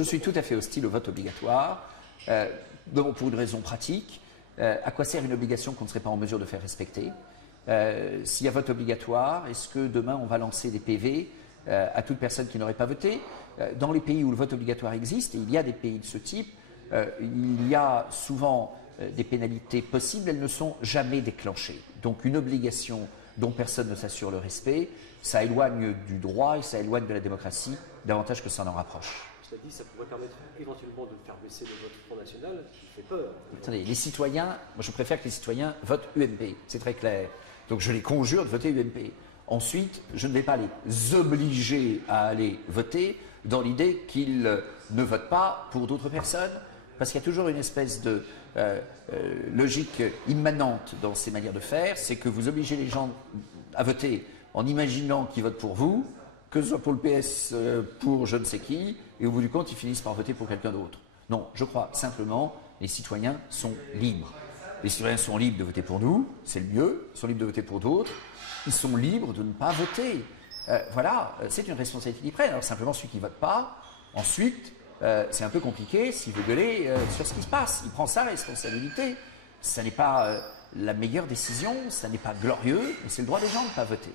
Je suis tout à fait hostile au vote obligatoire, pour une raison pratique. À quoi sert une obligation qu'on ne serait pas en mesure de faire respecter? S'il y a vote obligatoire, est-ce que demain on va lancer des PV à toute personne qui n'aurait pas voté? Dans les pays où le vote obligatoire existe, et il y a des pays de ce type, il y a souvent des pénalités possibles, elles ne sont jamais déclenchées. Donc une obligation dont personne ne s'assure le respect, ça éloigne du droit et ça éloigne de la démocratie davantage que ça en rapproche. Cela dit, ça pourrait permettre éventuellement de faire baisser le vote Front National, qui fait peur. Attendez, les citoyens, moi je préfère que les citoyens votent UMP, c'est très clair. Donc je les conjure de voter UMP. Ensuite, je ne vais pas les obliger à aller voter dans l'idée qu'ils ne votent pas pour d'autres personnes, parce qu'il y a toujours une espèce de logique immanente dans ces manières de faire, c'est que vous obligez les gens à voter en imaginant qu'ils votent pour vous, que ce soit pour le PS, pour je ne sais qui, et au bout du compte, ils finissent par voter pour quelqu'un d'autre. Non, je crois simplement les citoyens sont libres. Les citoyens sont libres de voter pour nous, c'est le mieux, ils sont libres de voter pour d'autres, ils sont libres de ne pas voter. Voilà, c'est une responsabilité qu'ils prennent. Alors simplement celui qui ne vote pas, ensuite, c'est un peu compliqué si vous gueulez sur ce qui se passe. Il prend sa responsabilité. Ça n'est pas la meilleure décision, ça n'est pas glorieux, mais c'est le droit des gens de ne pas voter.